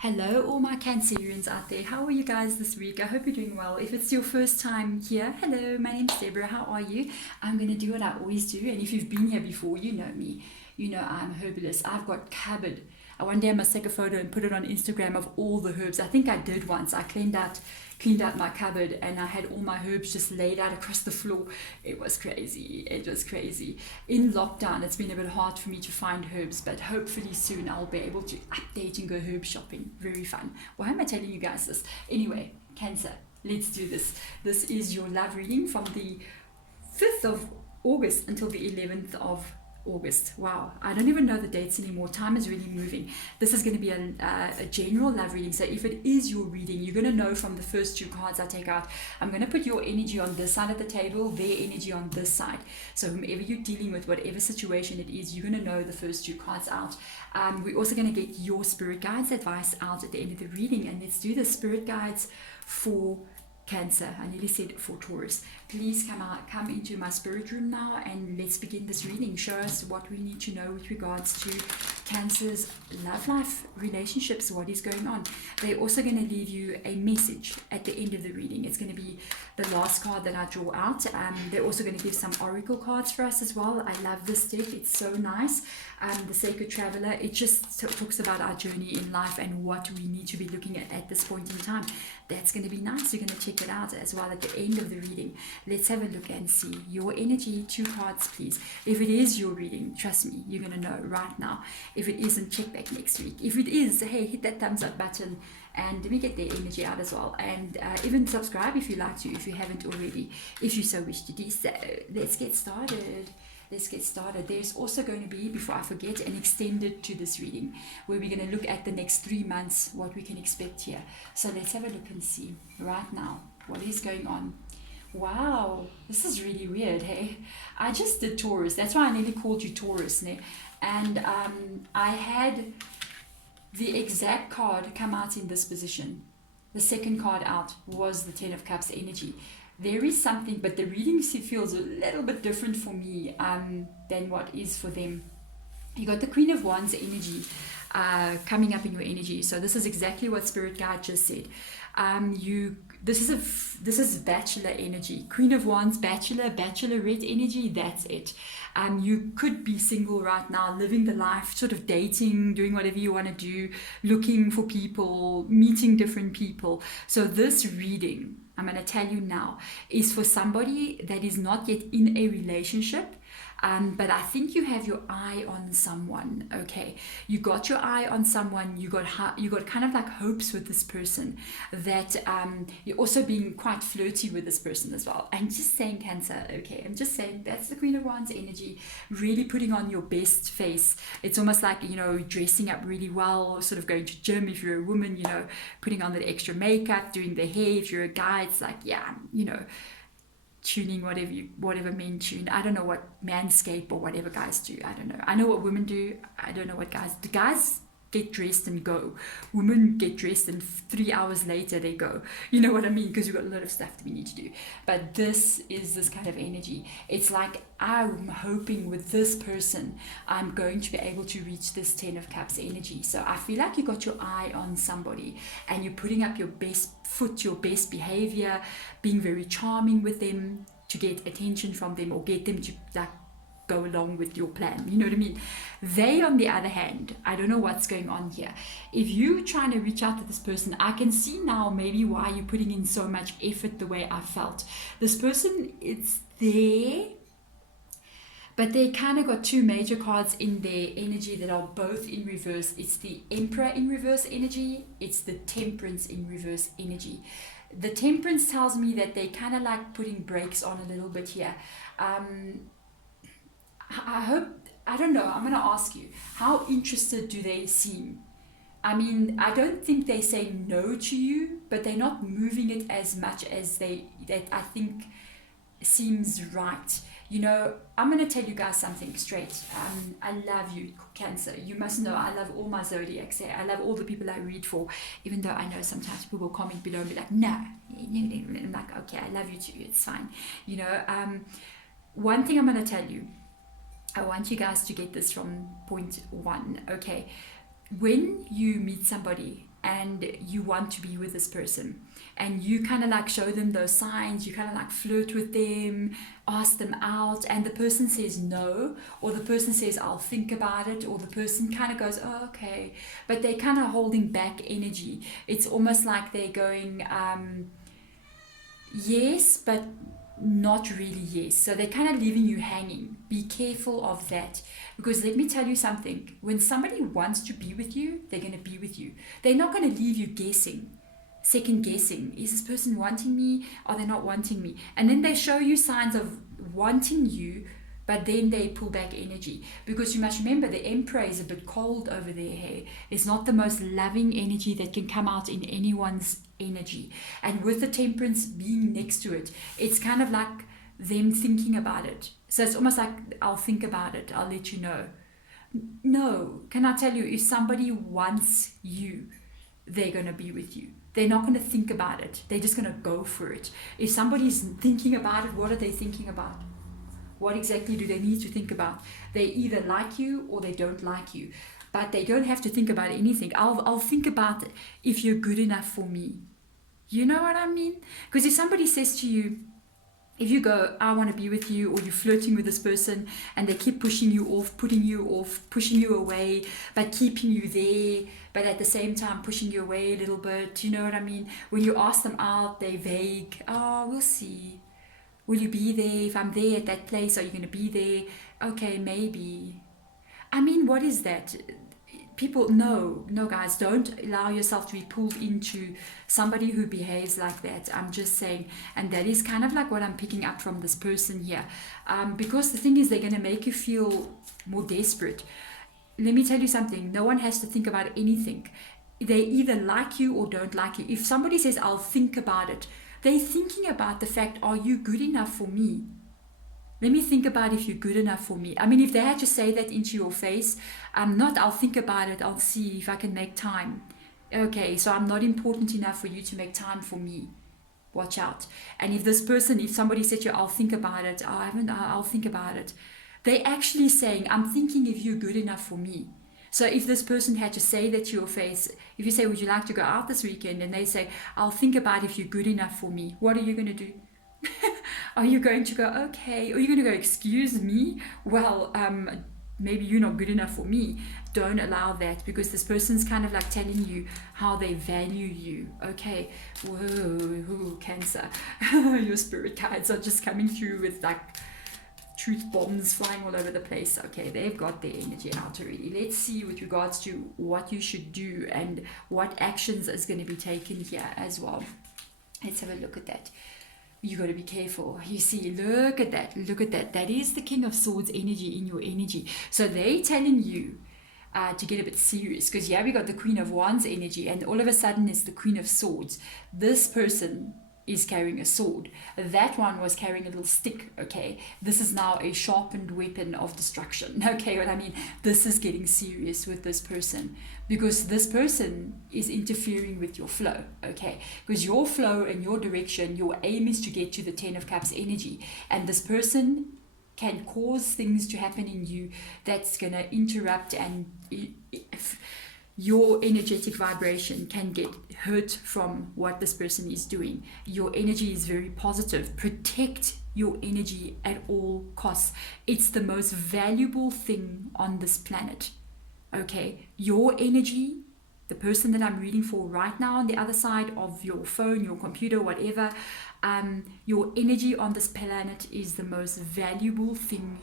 Hello, all my Cancerians out there. How are you guys this week? I hope you're doing well. If it's your first time here, hello, my name's Deborah. How are you? I'm going to do what I always do. And if you've been here before, you know me. You know I'm a herbalist. I've got cupboard. One day I must take a photo and put it on Instagram of all the herbs. I think I did once. I cleaned out my cupboard and I had all my herbs just laid out across the floor. It was crazy. It was crazy. In lockdown, it's been a bit hard for me to find herbs, but hopefully soon I'll be able to update and go herb shopping. Very fun. Why am I telling you guys this? Anyway, Cancer, let's do this. This is your love reading from the 5th of August until the 11th of August. Wow, I don't even know the dates anymore. Time is really moving. This is going to be a general love reading. So if it is your reading, you're going to know from the first two cards I take out. I'm going to put your energy on this side of the table, their energy on this side. So whomever you're dealing with, whatever situation it is, you're going to know the first two cards out. We're also going to get your spirit guides advice out at the end of the reading. And let's do the spirit guides for Cancer. I nearly said for Taurus. Please come into my spirit room now and let's begin this reading. Show us what we need to know with regards to Cancer's love life, relationships, what is going on. They're also going to leave you a message at the end of the reading. It's going to be the last card that I draw out. They're also going to give some oracle cards for us as well. I love this deck. It's so nice. The Sacred Traveler, it just talks about our journey in life and what we need to be looking at this point in time. That's going to be nice. You're going to check it out as well at the end of the reading. Let's have a look and see your energy. Two cards, please. If it is your reading, trust me, you're going to know right now. If it isn't, check back next week. If it is, hey, hit that thumbs up button and let me get their energy out as well. And even subscribe if you like to, if you haven't already, if you so wish to do so. Let's get started. Let's get started. There's also going to be, before I forget, an extended to this reading where we're going to look at the next 3 months, what we can expect here. So let's have a look and see right now what is going on. Wow, this is really weird, hey? I just did Taurus. That's why I nearly called you Taurus, ne? And I had the exact card come out in this position. The second card out was the Ten of Cups energy. There is something, but the reading feels a little bit different for me than what is for them. You got the Queen of Wands energy coming up in your energy. So this is exactly what Spirit Guide just said. This is bachelor energy. Queen of Wands, bachelor, bachelorette energy. That's it. You could be single right now, living the life, sort of dating, doing whatever you want to do, looking for people, meeting different people. So this reading, I'm going to tell you now, is for somebody that is not yet in a relationship. But I think you have your eye on someone. Okay, you got your eye on someone. You got kind of like hopes with this person, that you're also being quite flirty with this person as well. I'm just saying, Cancer. Okay, I'm just saying that's the Queen of Wands energy. Really putting on your best face. It's almost like, dressing up really well, sort of going to gym if you're a woman. Putting on the extra makeup, doing the hair. If you're a guy, it's like, yeah, tuning whatever men tune. I don't know what manscape or whatever guys do. I don't know. I know what women do. I don't know what guys do. Guys get dressed and go. Women get dressed and 3 hours later they go. You know what I mean? Because we've got a lot of stuff that we need to do. But this is this kind of energy. It's like I'm hoping with this person I'm going to be able to reach this Ten of Cups energy. So I feel like you got your eye on somebody and you're putting up your best foot, your best behavior, being very charming with them to get attention from them or get them to go along with your plan. You know what I mean? They, on the other hand, I don't know what's going on here. If you're trying to reach out to this person, I can see now maybe why you're putting in so much effort the way I felt. This person, it's there, but they kind of got two major cards in their energy that are both in reverse. It's the Emperor in reverse energy. It's the Temperance in reverse energy. The Temperance tells me that they kind of like putting brakes on a little bit here. I don't know, I'm going to ask you, how interested do they seem? I mean, I don't think they say no to you, but they're not moving it as much as that I think seems right. I'm going to tell you guys something straight. I love you, Cancer. You must know I love all my Zodiacs. I love all the people I read for, even though I know sometimes people will comment below and be like, no. I'm like, okay, I love you too. It's fine. One thing I'm going to tell you, I want you guys to get this from point one, okay? When you meet somebody and you want to be with this person, and you kind of like show them those signs, you kind of like flirt with them, ask them out, and the person says no, or the person says I'll think about it, or the person kind of goes, oh, okay, but they're kind of holding back energy. It's almost like they're going yes, but not really yes. So they're kind of leaving you hanging. Be careful of that, because let me tell you something, when somebody wants to be with you, they're going to be with you. They're not going to leave you guessing, second guessing. Is this person wanting me? Are they not wanting me? And then they show you signs of wanting you, but then they pull back energy, because you must remember the Emperor is a bit cold over their hair. It's not the most loving energy that can come out in anyone's energy. And with the Temperance being next to it, it's kind of like them thinking about it. So it's almost like, I'll think about it, I'll let you know. No, can I tell you, if somebody wants you, they're going to be with you. They're not going to think about it. They're just going to go for it. If somebody's thinking about it, what are they thinking about? What exactly do they need to think about? They either like you or they don't like you. But they don't have to think about anything. I'll think about it if you're good enough for me. You know what I mean? Because if somebody says to you, if you go, I want to be with you, or you're flirting with this person and they keep pushing you off, putting you off, pushing you away, but keeping you there, but at the same time pushing you away a little bit, you know what I mean? When you ask them out, they're vague. Oh, we'll see. Will you be there? If I'm there at that place, are you going to be there? Okay, maybe. I mean, what is that? People, no, guys, don't allow yourself to be pulled into somebody who behaves like that. I'm just saying, and that is kind of like what I'm picking up from this person here. Because the thing is, they're going to make you feel more desperate. Let me tell you something, no one has to think about anything. They either like you or don't like you. If somebody says, I'll think about it, they're thinking about the fact, are you good enough for me? Let me think about if you're good enough for me. I mean, if they had to say that into your face, I'll think about it, I'll see if I can make time. Okay, so I'm not important enough for you to make time for me. Watch out. And if somebody said to you, I'll think about it, I'll think about it. They're actually saying, I'm thinking if you're good enough for me. So if this person had to say that to your face, if you say, would you like to go out this weekend? And they say, I'll think about if you're good enough for me. What are you going to do? Are you going to go, okay? Or are you going to go, excuse me? Well, maybe you're not good enough for me. Don't allow that, because this person's kind of like telling you how they value you. Okay, whoa, Cancer. Your spirit guides are just coming through with like truth bombs flying all over the place. Okay, they've got their energy out already. Let's see with regards to what you should do and what actions is going to be taken here as well. Let's have a look at that. You got to be careful. You see, look at that. That is the King of Swords energy in your energy. So they're telling you to get a bit serious, because we got the Queen of Wands energy, and all of a sudden it's the Queen of Swords. This person is carrying a sword. That one was carrying a little stick. Okay, this is now a sharpened weapon of destruction. Okay, what I mean, this is getting serious with this person, because this person is interfering with your flow. Okay, because your flow and your direction, your aim is to get to the 10 of Cups energy, and this person can cause things to happen in you that's going to interrupt, and your energetic vibration can get hurt from what this person is doing. Your energy is very positive. Protect your energy at all costs. It's the most valuable thing on this planet. Okay, your energy, the person that I'm reading for right now on the other side of your phone, your computer, whatever, your energy on this planet is the most valuable thing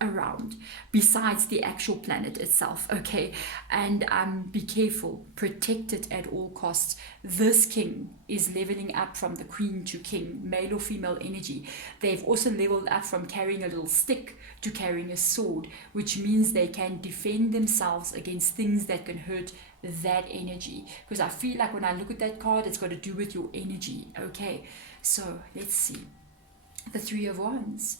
around, besides the actual planet itself. Okay, and be careful, protect it at all costs. This king is leveling up from the queen to king, male or female energy. They've also leveled up from carrying a little stick to carrying a sword, which means they can defend themselves against things that can hurt that energy. Because I feel like when I look at that card, it's got to do with your energy. Okay, so let's see. The Three of Wands.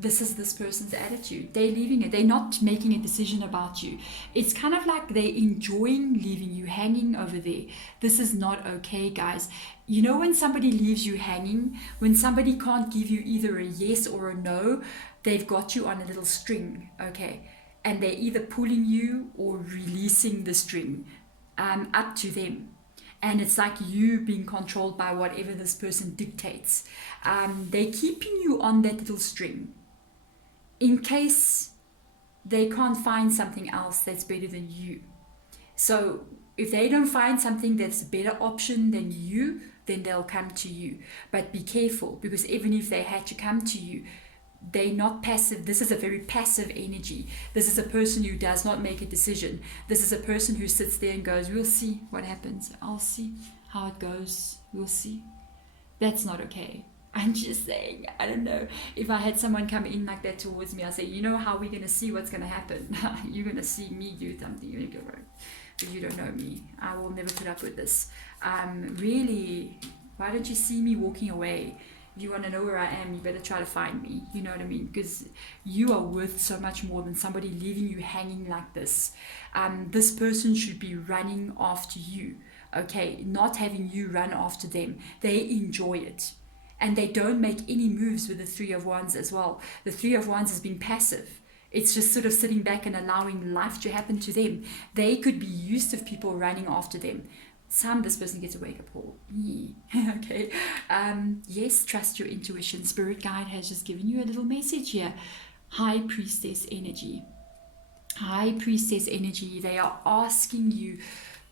This is this person's attitude. They're leaving it. They're not making a decision about you. It's kind of like they're enjoying leaving you hanging over there. This is not okay, guys. You know, when somebody leaves you hanging, when somebody can't give you either a yes or a no, they've got you on a little string, okay? And they're either pulling you or releasing the string. up to them. And it's like you being controlled by whatever this person dictates. They're keeping you on that little string in case they can't find something else that's better than you. So if they don't find something that's a better option than you, then they'll come to you. But be careful, because even if they had to come to you, they're not passive. This is a very passive energy. This is a person who does not make a decision. This is a person who sits there and goes, we'll see what happens. I'll see how it goes. We'll see. That's not okay. I'm just saying, I don't know. If I had someone come in like that towards me, I'd say, you know how we're going to see what's going to happen. You're going to see me do something. You're going to go, right? But you don't know me. I will never put up with this. Really, why don't you see me walking away? If you want to know where I am, you better try to find me. You know what I mean? Because you are worth so much more than somebody leaving you hanging like this. This person should be running after you, okay? Not having you run after them. They enjoy it. And they don't make any moves with the Three of Wands as well. The Three of Wands is being passive. It's just sort of sitting back and allowing life to happen to them. They could be used to people running after them. This person gets a wake-up call. Okay. Yes, trust your intuition. Spirit guide has just given you a little message here. High Priestess energy. High Priestess energy. They are asking you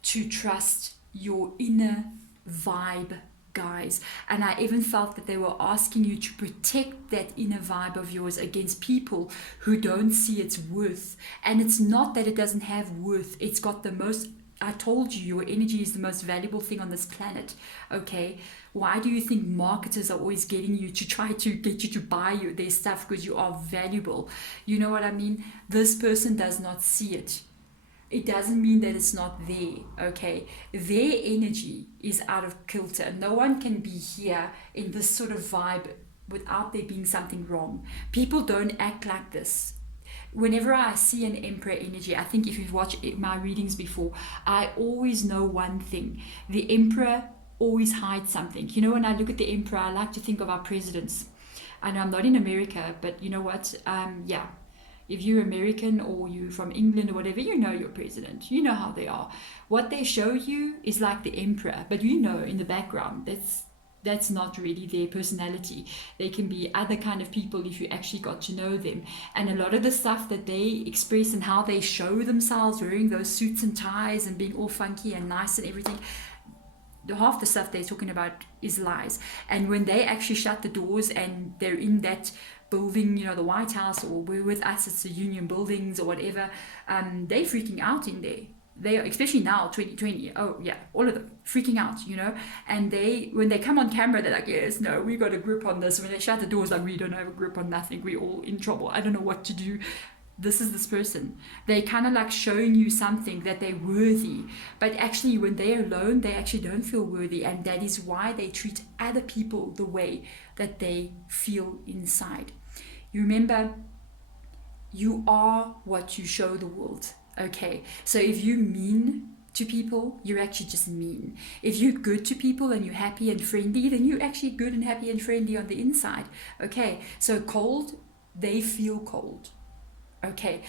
to trust your inner vibe, guys. And I even felt that they were asking you to protect that inner vibe of yours against people who don't see its worth. And it's not that it doesn't have worth. It's got the most... I told you, your energy is the most valuable thing on this planet, okay? Why do you think marketers are always getting you to try to get you to buy their stuff? Because you are valuable. You know what I mean? This person does not see it. It doesn't mean that it's not there, okay? Their energy is out of kilter. No one can be here in this sort of vibe without there being something wrong. People don't act like this. Whenever I see an Emperor energy, I think if you've watched my readings before, I always know one thing. The Emperor always hides something. You know, when I look at the Emperor, I like to think of our presidents. I know I'm not in America, but you know what? Yeah. If you're American or you're from England or whatever, you know your president. You know how they are. What they show you is like the Emperor, but you know in the background, that's not really their personality. They can be other kind of people if you actually got to know them. And a lot of the stuff that they express and how they show themselves wearing those suits and ties and being all funky and nice and everything, half the stuff they're talking about is lies. And when they actually shut the doors and they're in that building, you know, the White House, or we're with us, it's the Union Buildings or whatever, they're freaking out in there. They are, especially now, 2020, oh yeah, all of them freaking out, you know. And when they come on camera, they're like, yes, no, we got a grip on this. When they shut the doors, like, we don't have a grip on nothing, we're all in trouble, I don't know what to do. This is this person. They kind of like showing you something that they're worthy, but actually when they're alone, they actually don't feel worthy. And that is why they treat other people the way that they feel inside. You remember, you are what you show the world. Okay, so if you're mean to people, you're actually just mean. If you're good to people and you're happy and friendly, then you're actually good and happy and friendly on the inside. Okay, so cold, they feel cold. Okay,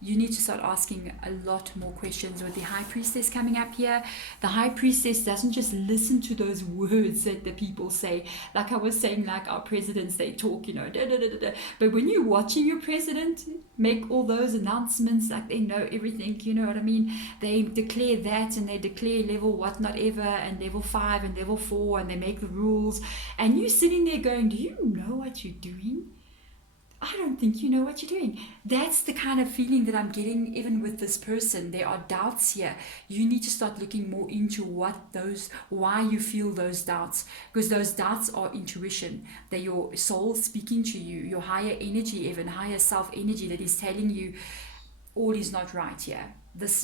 you need to start asking a lot more questions with the High Priestess coming up here. The High Priestess doesn't just listen to those words that the people say. Like I was saying, like our presidents, they talk, you know, da, da, da, da, da. But when you're watching your president make all those announcements, like they know everything, you know what I mean? They declare that and they declare level what not ever and level 5 and level 4 and they make the rules. And you're sitting there going, do you know what you're doing? I don't think you know what you're doing. That's the kind of feeling that I'm getting even with this person. There are doubts here. You need to start looking more into why you feel those doubts. Because those doubts are intuition. They're your soul speaking to you, your higher energy, even higher self energy that is telling you all is not right here.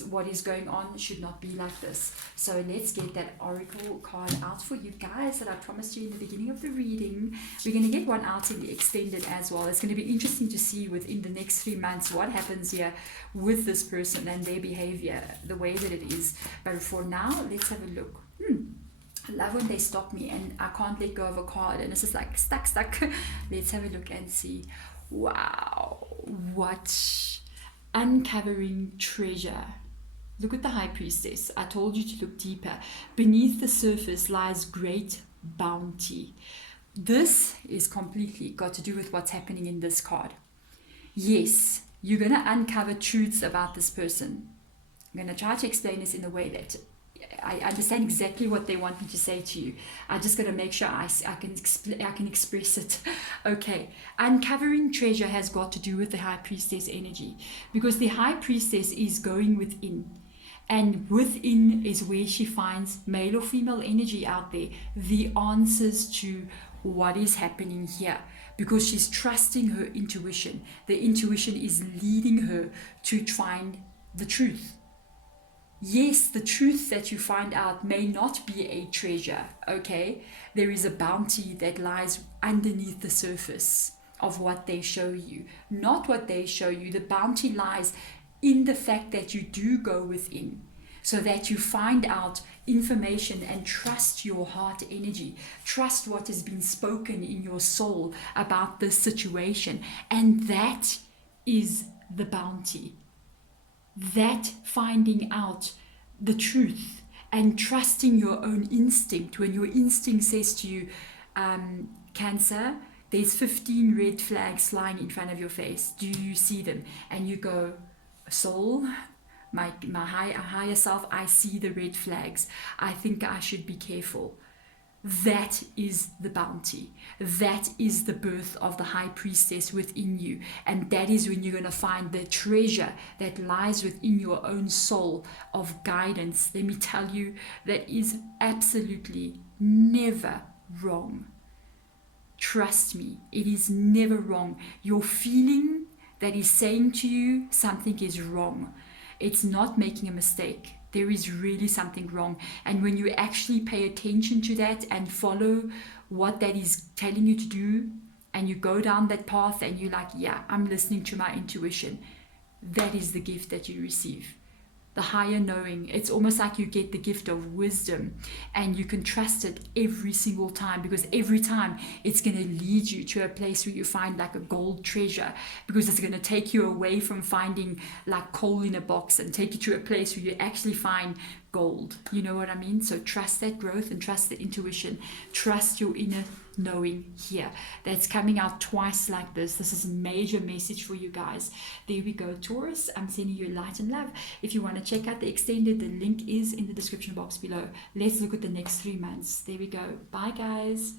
What is going on should not be like this. So let's get that oracle card out for you guys that I promised you in the beginning of the reading. We're going to get one out in the extended as well. It's going to be interesting to see within the next 3 months what happens here with this person and their behavior, the way that it is. But for now, let's have a look. I love when they stop me and I can't let go of a card and it's just like stuck. Let's have a look and see. Wow, what uncovering treasure. Look at the High Priestess. I told you to look deeper. Beneath the surface lies great bounty. This is completely got to do with what's happening in this card. Yes, you're going to uncover truths about this person. I'm going to try to explain this in a way that I understand exactly what they want me to say to you. I just got to make sure I can express it. Okay, uncovering treasure has got to do with the High Priestess energy, because the High Priestess is going within. And within is where she finds male or female energy out there, the answers to what is happening here, because she's trusting her intuition. The intuition is leading her to find the truth. Yes, the truth that you find out may not be a treasure, okay? There is a bounty that lies underneath the surface of what they show you. Not what they show you. The bounty lies in the fact that you do go within, so that you find out information and trust your heart energy. Trust what has been spoken in your soul about this situation. And that is the bounty. That finding out the truth and trusting your own instinct. When your instinct says to you, Cancer, there's 15 red flags flying in front of your face. Do you see them? And you go, soul, my higher self, I see the red flags. I think I should be careful. That is the bounty. That is the birth of the High Priestess within you. And that is when you're going to find the treasure that lies within your own soul of guidance. Let me tell you, that is absolutely never wrong. Trust me, it is never wrong. Your feeling that is saying to you something is wrong, it's not making a mistake. There is really something wrong. And when you actually pay attention to that and follow what that is telling you to do, and you go down that path and you're like, yeah, I'm listening to my intuition, that is the gift that you receive. The higher knowing. It's almost like you get the gift of wisdom, and you can trust it every single time, because every time it's going to lead you to a place where you find like a gold treasure, because it's going to take you away from finding like coal in a box and take you to a place where you actually find gold. You know what I mean? So trust that growth and trust the intuition. Trust your inner knowing here. That's coming out twice like this. This is a major message for you guys. There we go, Taurus. I'm sending you light and love. If you want to check out the extended, the link is in the description box below. Let's look at the next 3 months. There we go. Bye, guys.